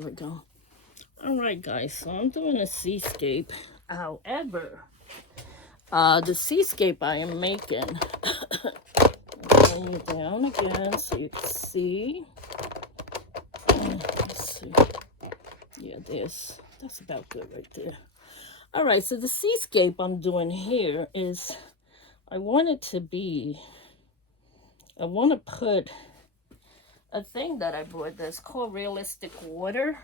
we go. All right, guys, so I'm doing a seascape. However, the seascape I am making, bring it down again so you can see. Let's see. Yeah, that's about good right there. All right, so the seascape I'm doing here is, I want to put a thing that I bought that's called Realistic Water.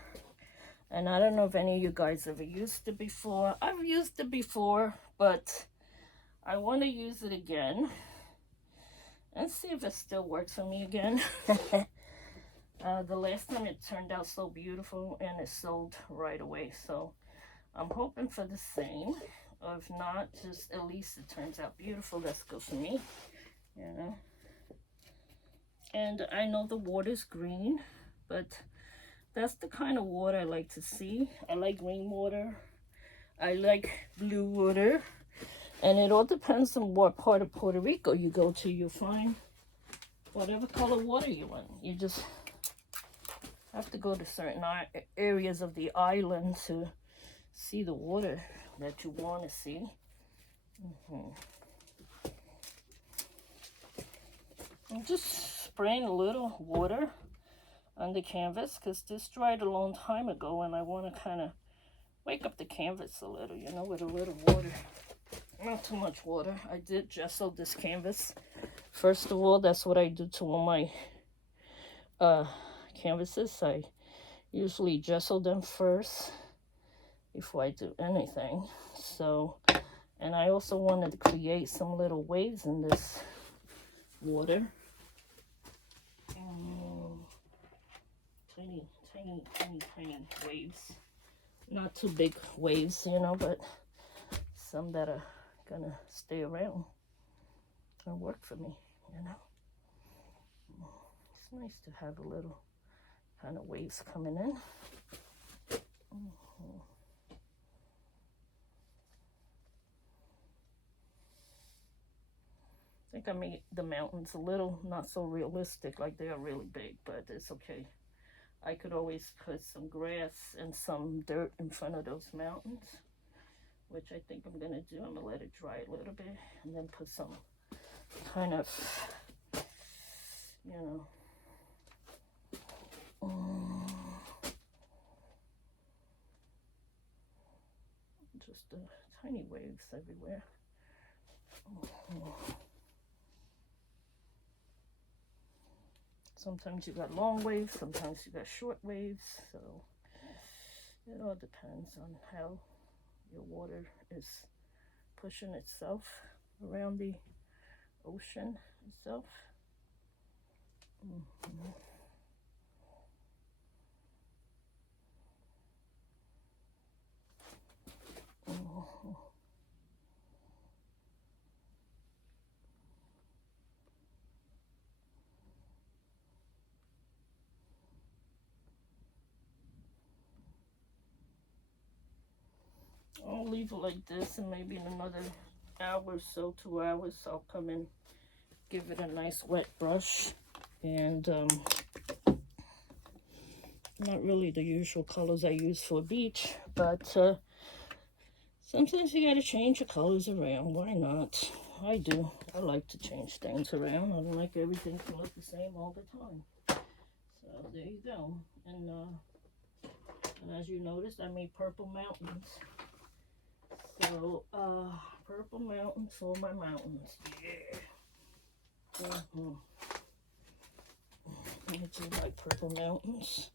And I don't know if any of you guys ever used it before. I've used it before, but I want to use it again and see if it still works for me again. The last time it turned out so beautiful and it sold right away. So I'm hoping for the same. Or if not, just at least it turns out beautiful. That's good for me, you know. And I know the water's green, but that's the kind of water I like to see. I like green water. I like blue water. And it all depends on what part of Puerto Rico you go to. You'll find whatever color water you want. You just have to go to certain areas of the island to see the water that you want to see. I'm just spraying a little water on the canvas because this dried a long time ago and I want to kind of wake up the canvas a little, you know, with a little water. Not too much water. I did gesso this canvas. First of all, that's what I do to all my canvases. I usually gesso them first before I do anything. So, and I also wanted to create some little waves in this water. Tiny waves. Not too big waves, you know, but some that are gonna stay around and work for me, you know. It's nice to have a little kind of waves coming in. I think I made the mountains a little not so realistic, like they are really big, but it's okay. I could always put some grass and some dirt in front of those mountains, which I think I'm gonna do. I'm gonna let it dry a little bit and then put some kind of, you know, just tiny waves everywhere. Sometimes you got long waves, sometimes you got short waves, so it all depends on how your water is pushing itself around the ocean itself. I'll leave it like this, and maybe in another hour or so, 2 hours, I'll come and give it a nice wet brush. And not really the usual colors I use for a beach, but sometimes you gotta change the colors around. Why not? I do. I like to change things around. I don't like everything to look the same all the time. So there you go. And as you noticed, I made purple mountains. So purple mountains for my mountains. Yeah. I do like purple mountains.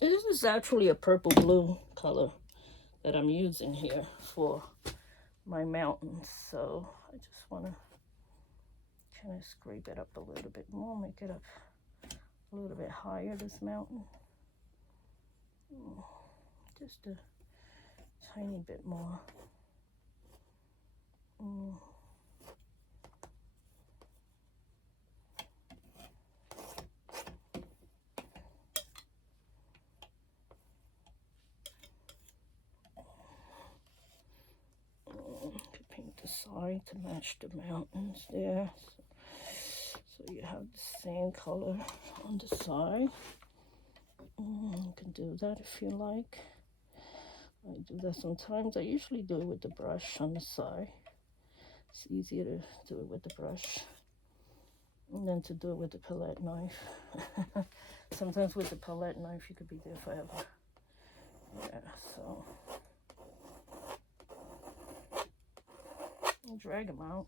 This is actually a purple blue color that I'm using here for my mountains. So I just want to kind of scrape it up a little bit more, make it up a little bit higher, this mountain. Just a tiny bit more. Paint the side to match the mountains there. So So you have the same color on the side. You can do that if you like. I do that sometimes. I usually do it with the brush on the side. It's easier to do it with the brush than to do it with the palette knife. Sometimes with the palette knife you could be there forever. Yeah, so I'll drag them out.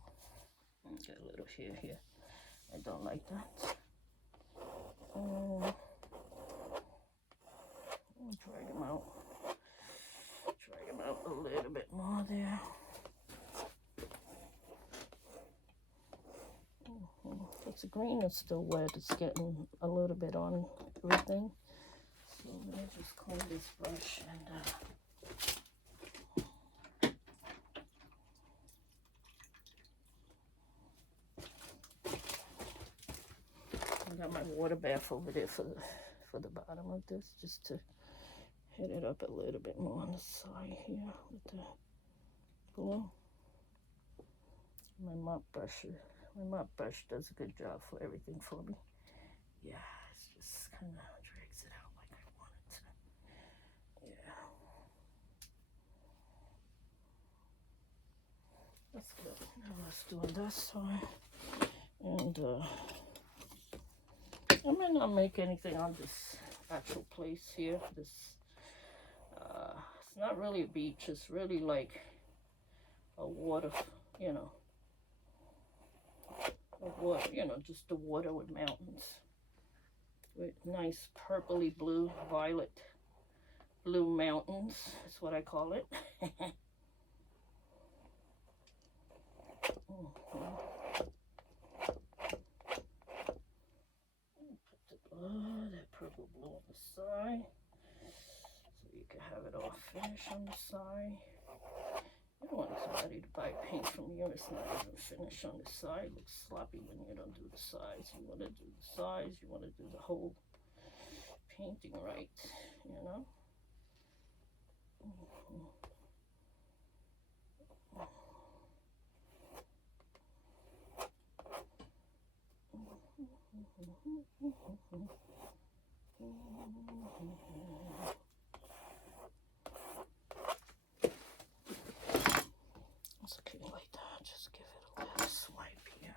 Get a little hair here. I don't like that. Drag them out. Drag them out a little bit more there. Because the green is still wet. It's getting a little bit on everything. So let me just clean this brush and I got my water bath over there for the bottom of this, just to hit it up a little bit more on the side here with the blue. My mop brush does a good job for everything for me. Yeah, it's just kind of drags it out like I want it to. Yeah, that's good. Now let's do on this side. And I may not make anything on this actual place here. This it's not really a beach. It's really like a water, you know, just the water with mountains, with nice purpley blue, violet blue mountains. That's what I call it. That purple blue on the side, so you can have it all finished on the side. You don't want somebody to buy paint from you and it's not even finished on the side. It looks sloppy when you don't do the sides. You want to do the sides, you want to do the whole painting right, you know? It's okay like that. Just give it a little swipe here.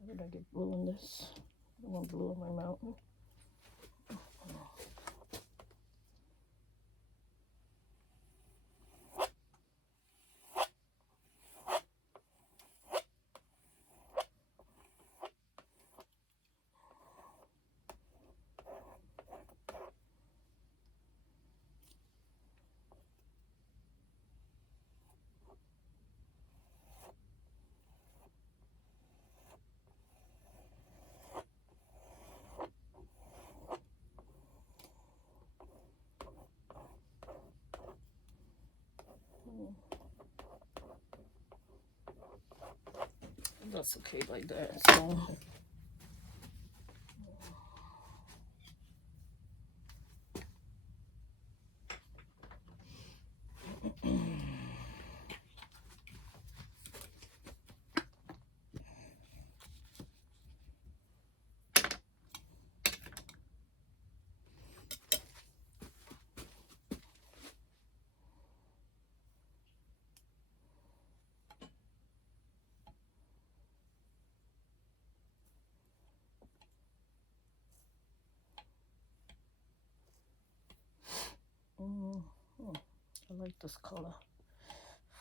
How did I get blue in this? I want blue in my mountain. That's okay like that. So I like this color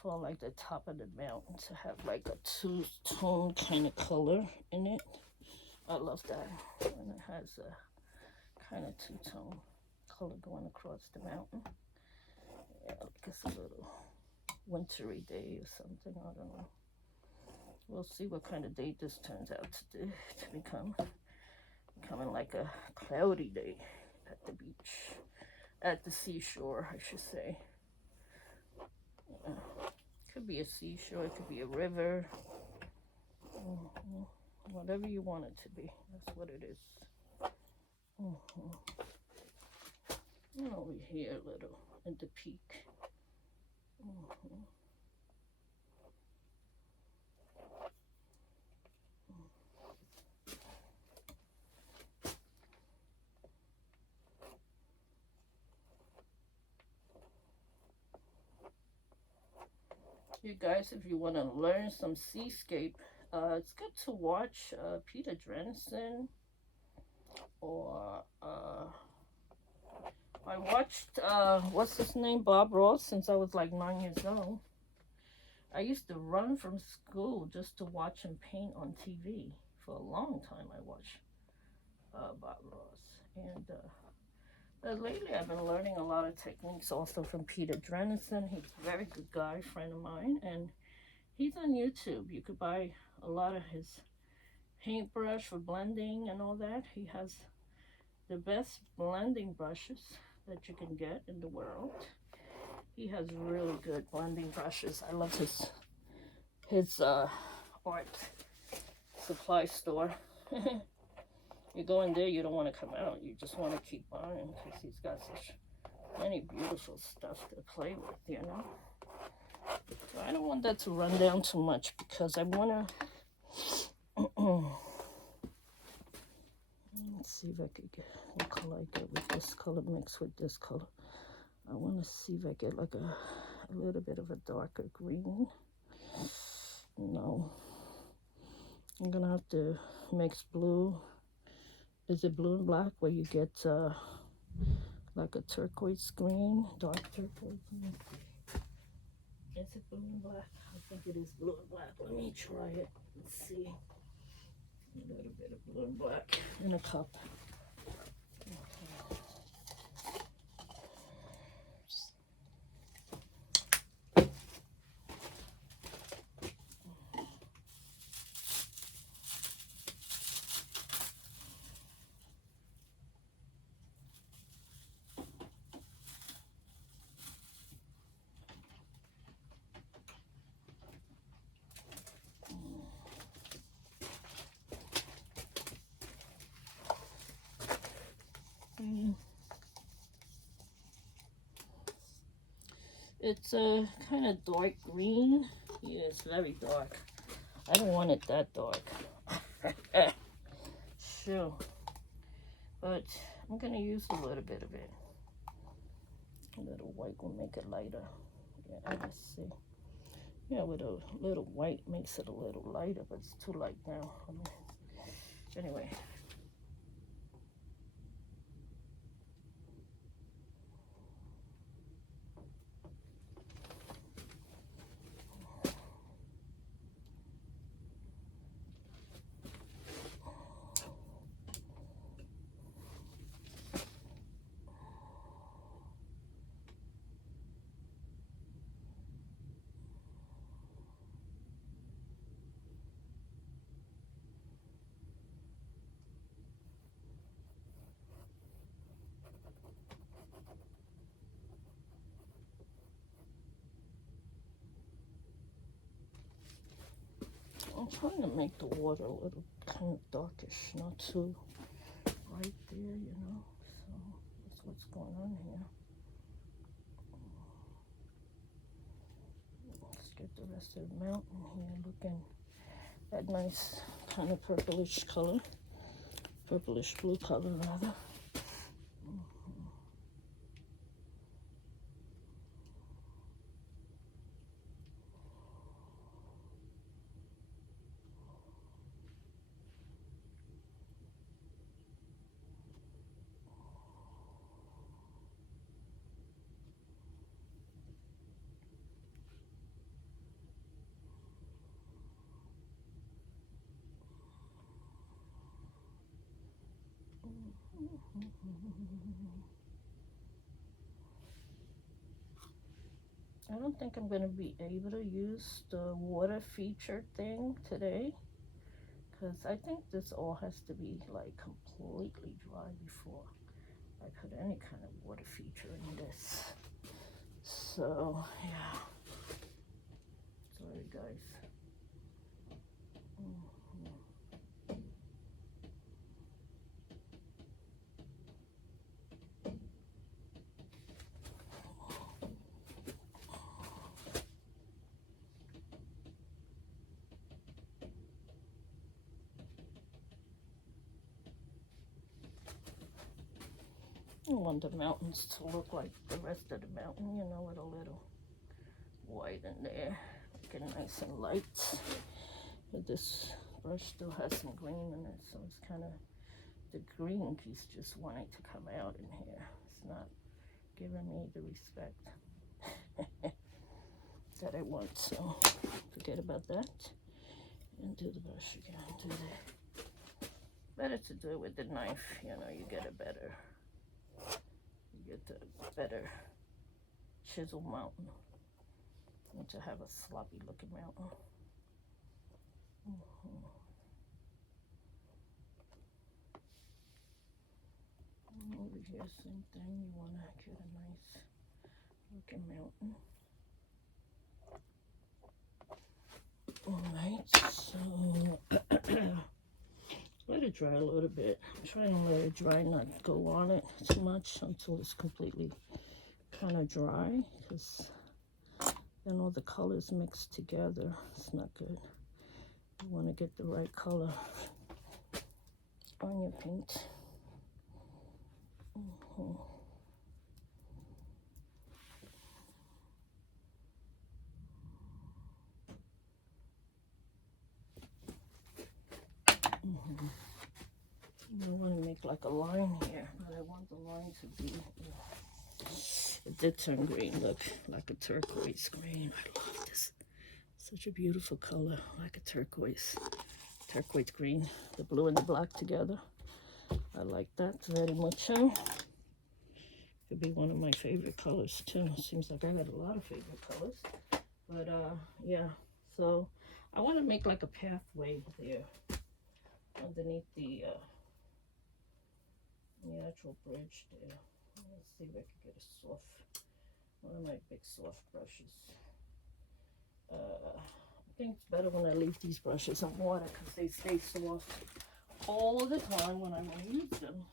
for like the top of the mountain, to have like a two-tone kind of color in it. I love that when it has a kind of two-tone color going across the mountain. Yeah, like it's a little wintry day or something. I don't know. We'll see what kind of day this turns out to becoming like a cloudy day at the beach, at the seashore, I should say. Could be a seashore, it could be a river. Whatever you want it to be, that's what it is. Over here a little at the peak. You guys, if you want to learn some Seascape, it's good to watch Peter Dranitsin, or I watched what's his name, Bob Ross, since I was like 9 years old. I used to run from school just to watch him paint on TV. For a long time I watched Bob Ross. And lately I've been learning a lot of techniques also from Peter Dranitsin. He's a very good guy, friend of mine, and he's on YouTube. You could buy a lot of his paintbrush for blending and all that. He has the best blending brushes that you can get in the world. He has really good blending brushes. I love his art supply store. You go in there, you don't want to come out. You just want to keep buying because he's got such many beautiful stuff to play with, you know. So I don't want that to run down too much because I want to... Let's see if I could get what color I get with this color mixed with this color. I want to see if I get like a little bit of a darker green. No. I'm going to have to mix blue. Is it blue and black where you get like a turquoise green, dark turquoise green? Is it blue and black? I think it is blue and black. Let me try it and see. A little bit of blue and black in a cup. It's a kind of dark green. Yeah, it's very dark. I don't want it that dark. Sure. But I'm going to use a little bit of it. A little white will make it lighter. Yeah, let's see. Yeah, with a little white makes it a little lighter, but it's too light now. Anyway. I'm trying to make the water a little kind of darkish, not too right there, you know. So that's what's going on here. Let's get the rest of the mountain here looking that nice kind of purplish color, purplish blue color rather. I don't think I'm going to be able to use the water feature thing today because I think this all has to be like completely dry before I put any kind of water feature in this. So yeah, Sorry, guys. I want the mountains to look like the rest of the mountain, you know, with a little white in there, looking nice and light. But this brush still has some green in it, so it's kind of, the green piece just wanting to come out in here. It's not giving me the respect that I want, so forget about that. And do the brush again, do the, better to do it with the knife, you know, you get a better, you get the better chisel mountain than to have a sloppy looking mountain. Over here, same thing, you want to get a nice looking mountain. Alright, so let it dry a little bit. I'm trying to let it dry, not go on it too much until it's completely kind of dry, because then all the colors mix together. It's not good. You want to get the right color on your paint. I want to make like a line here, but I want the line to be, it did turn green, look, like a turquoise green. I love this. Such a beautiful color, like a turquoise green, the blue and the black together. I like that very much. Could be one of my favorite colors too. Seems like I got a lot of favorite colors. But yeah, so I want to make like a pathway there underneath the actual bridge there. Let's see if I can get a soft, one of my big soft brushes. I think it's better when I leave these brushes in water because they stay soft all the time when I want to use them.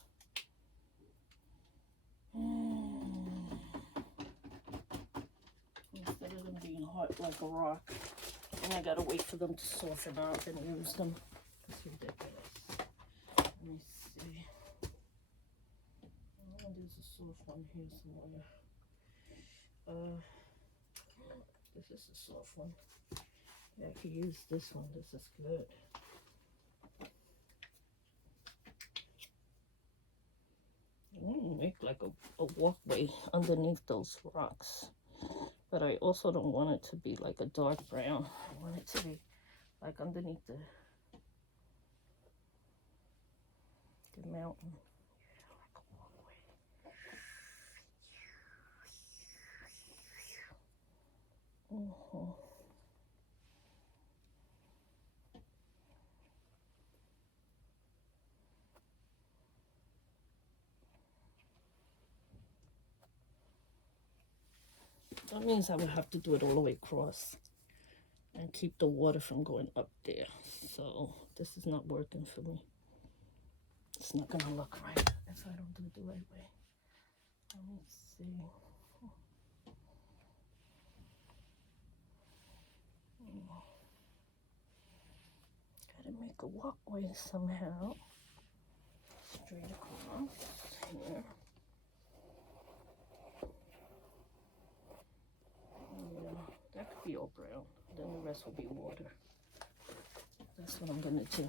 Instead of them being hot like a rock, and I gotta wait for them to soften up and use them. It's ridiculous. Let me see. Oh, there's a soft one here somewhere. This is a soft one. Yeah, I could use this one. This is good. I want to make like a walkway underneath those rocks. But I also don't want it to be like a dark brown. I want it to be like underneath the mountain. Yeah, like a walkway. That means I would have to do it all the way across and keep the water from going up there. So this is not working for me. It's not gonna look right if I don't do it the right way. Let me see. Gotta make a walkway somehow. Straight across here. Yeah, that could be all brown. Then the rest will be water. That's what I'm gonna do.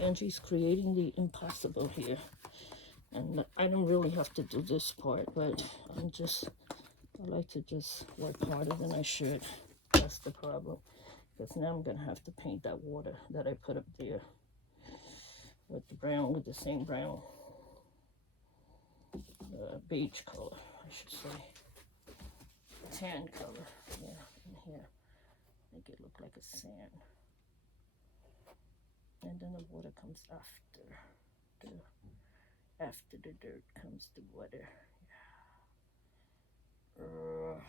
Angie's creating the impossible here. And I don't really have to do this part, but I like to just work harder than I should. That's the problem. Because now I'm gonna have to paint that water that I put up there with the brown, with the same brown beige color, I should say. Tan color, yeah, in here. Make it look like a sand. And then the water comes after. After the dirt comes the water. Yeah.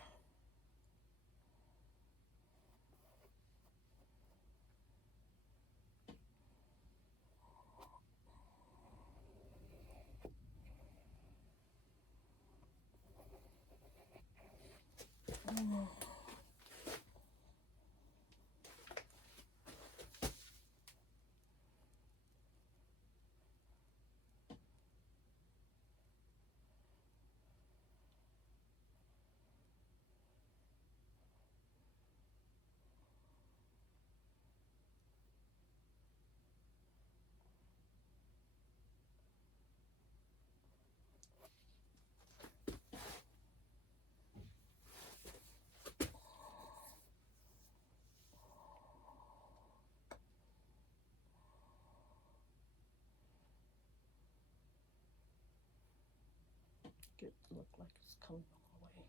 make it look like it's coming all the way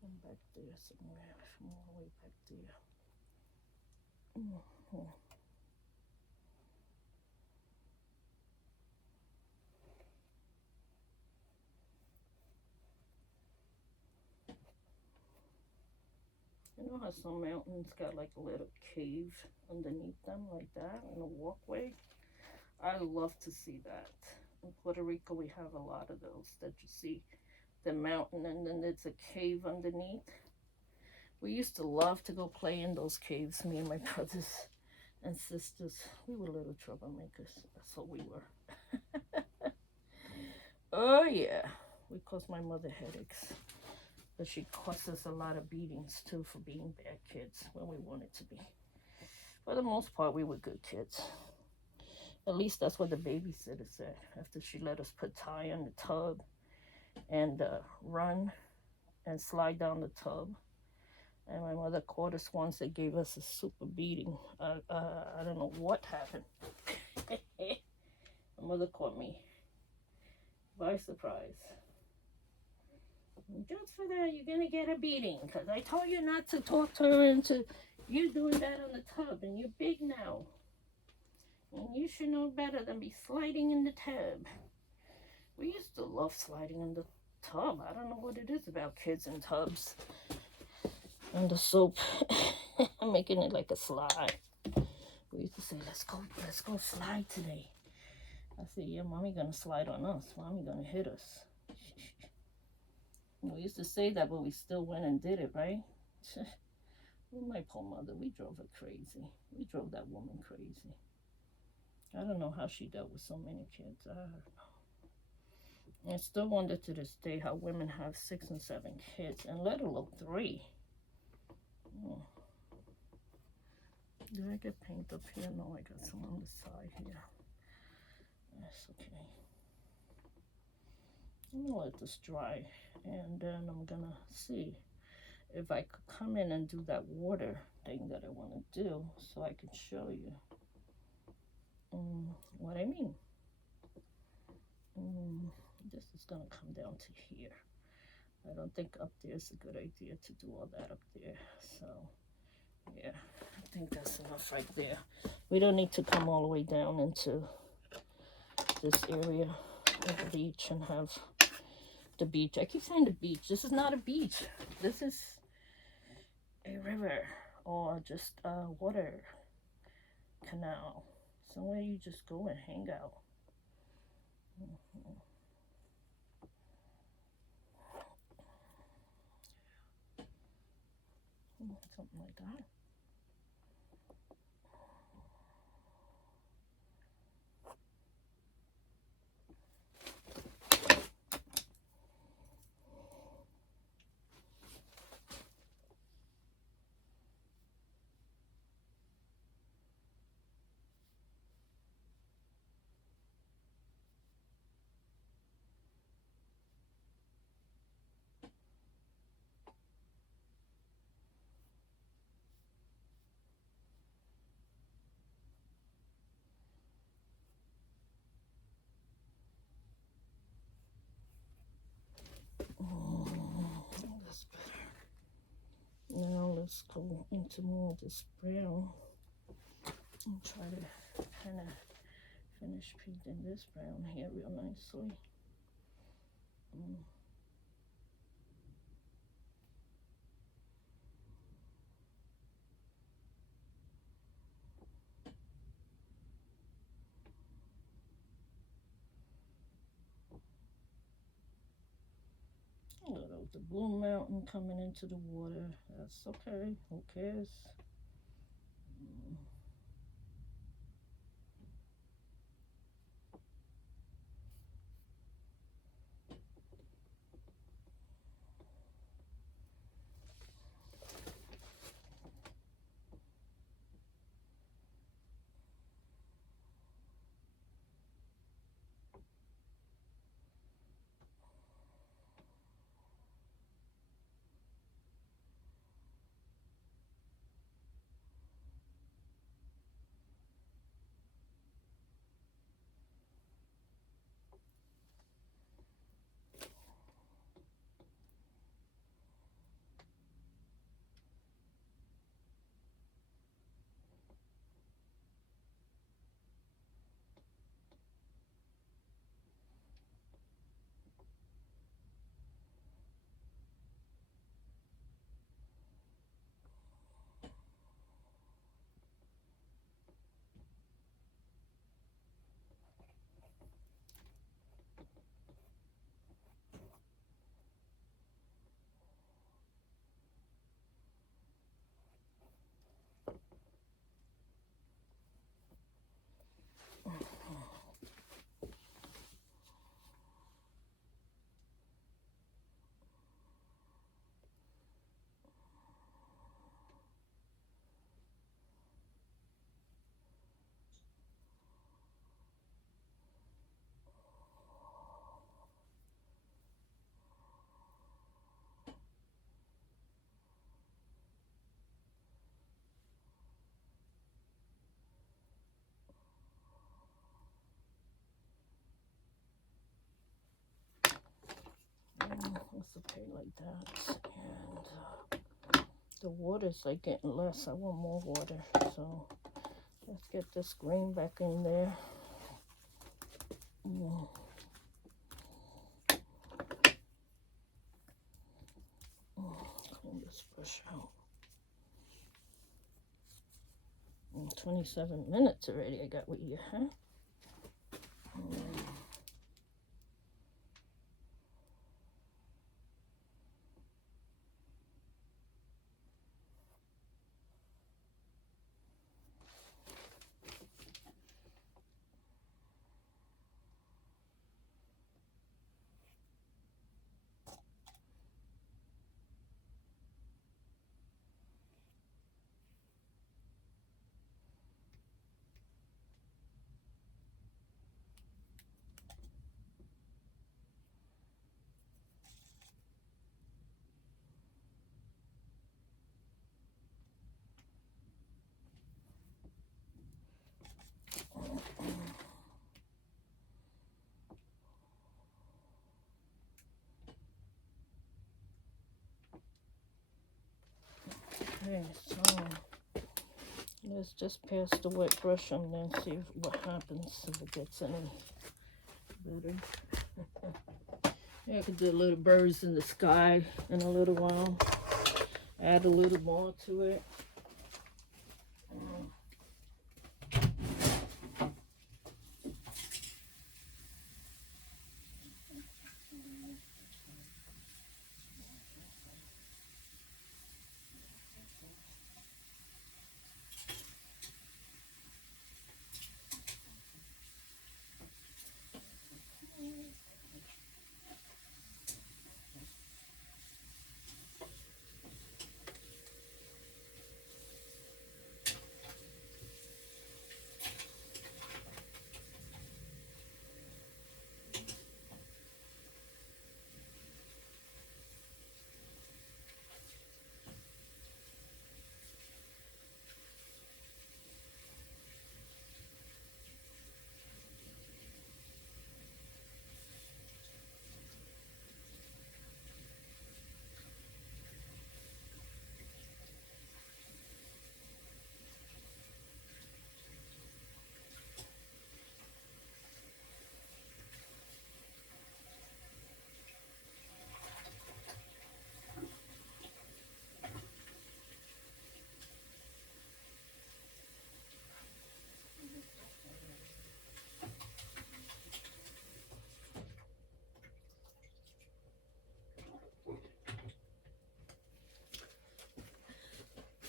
from back there somewhere, from all the way back there. You know how some mountains got like a little cave underneath them like that in a walkway? I love to see that. In Puerto Rico, we have a lot of those that you see the mountain and then there's a cave underneath. We used to love to go play in those caves, me and my brothers and sisters. We were little troublemakers. That's what we were. Oh, yeah. We caused my mother headaches. But she cost us a lot of beatings, too, for being bad kids when we wanted to be. For the most part, we were good kids. At least that's what the babysitter said after she let us put Ty in the tub and run and slide down the tub. And my mother caught us once. They gave us a super beating. I don't know what happened. My mother caught me by surprise. Just for that, you're going to get a beating. Because I told you not to talk to her into you doing that on the tub. And you're big now. And you should know better than be sliding in the tub. We used to love sliding in the tub. I don't know what it is about kids in tubs. And the soap. Making it like a slide. We used to say, let's go slide today. I said, yeah, Mommy gonna slide on us. Mommy gonna hit us. We used to say that, but we still went and did it, right? My poor mother, we drove her crazy. We drove that woman crazy. I don't know how she dealt with so many kids. I don't know. I still wonder to this day how women have 6 and 7 kids, and let alone 3. Oh. Did I get paint up here? No, I got some on the side here. That's okay. I'm gonna let this dry, and then I'm gonna see if I could come in and do that water thing that I want to do, so I can show you what I mean. This is gonna come down to here. I don't think up there is a good idea to do all that up there, so yeah, I think that's enough right there. We don't need to come all the way down into this area of the beach and have the beach. I keep saying the beach. This is not a beach. This is a river or just a water canal. Somewhere you just go and hang out. Something like that. That's better. Now let's go into more of this brown and try to kind of finish painting this brown here real nicely. A little of the Blue Mountain coming into the water. That's okay. Who cares? also paint like that. And the water's like getting less. I want more water. So let's get this green back in there. Clean this brush out. 27 minutes already I got with you, huh? Okay, so let's just pass the wet brush on there and see what happens, if it gets any better. Yeah, I could do little birds in the sky in a little while. Add a little more to it.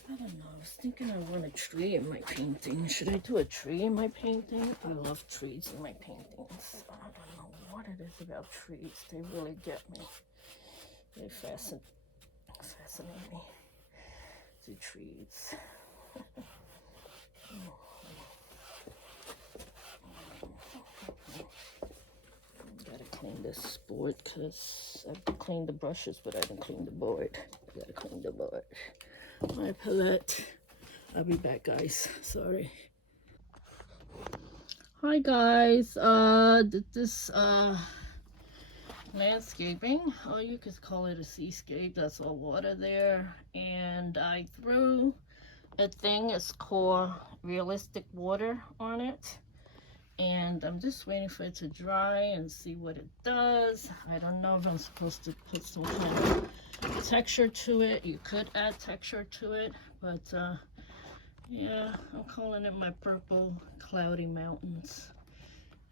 I don't know, I was thinking I want a tree in my painting. Should I do a tree in my painting? I love trees in my paintings. I don't know what it is about trees. They really get me. They fascinate me. The trees. Gotta clean this board because I've cleaned the brushes, but I didn't clean the board. Gotta clean the board. My palette. I'll be back, guys. Sorry. Hi guys. Did this landscaping, or you could call it a seascape. That's all water there, and I threw a thing. It's called realistic water on it, and I'm just waiting for it to dry and see what it does. I don't know if I'm supposed to put some kind of texture to it. You could add texture to it, but yeah, I'm calling it my purple cloudy mountains,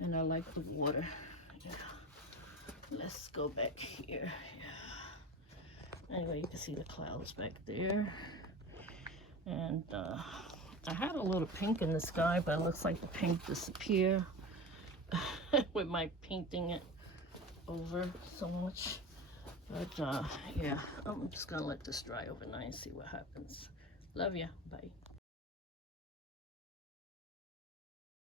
and I like the water. Yeah. Let's go back here. Yeah. Anyway, you can see the clouds back there, and I had a little pink in the sky, but it looks like the pink disappeared with my painting it over so much. But yeah, I'm just gonna let this dry overnight and see what happens. Love ya. Bye.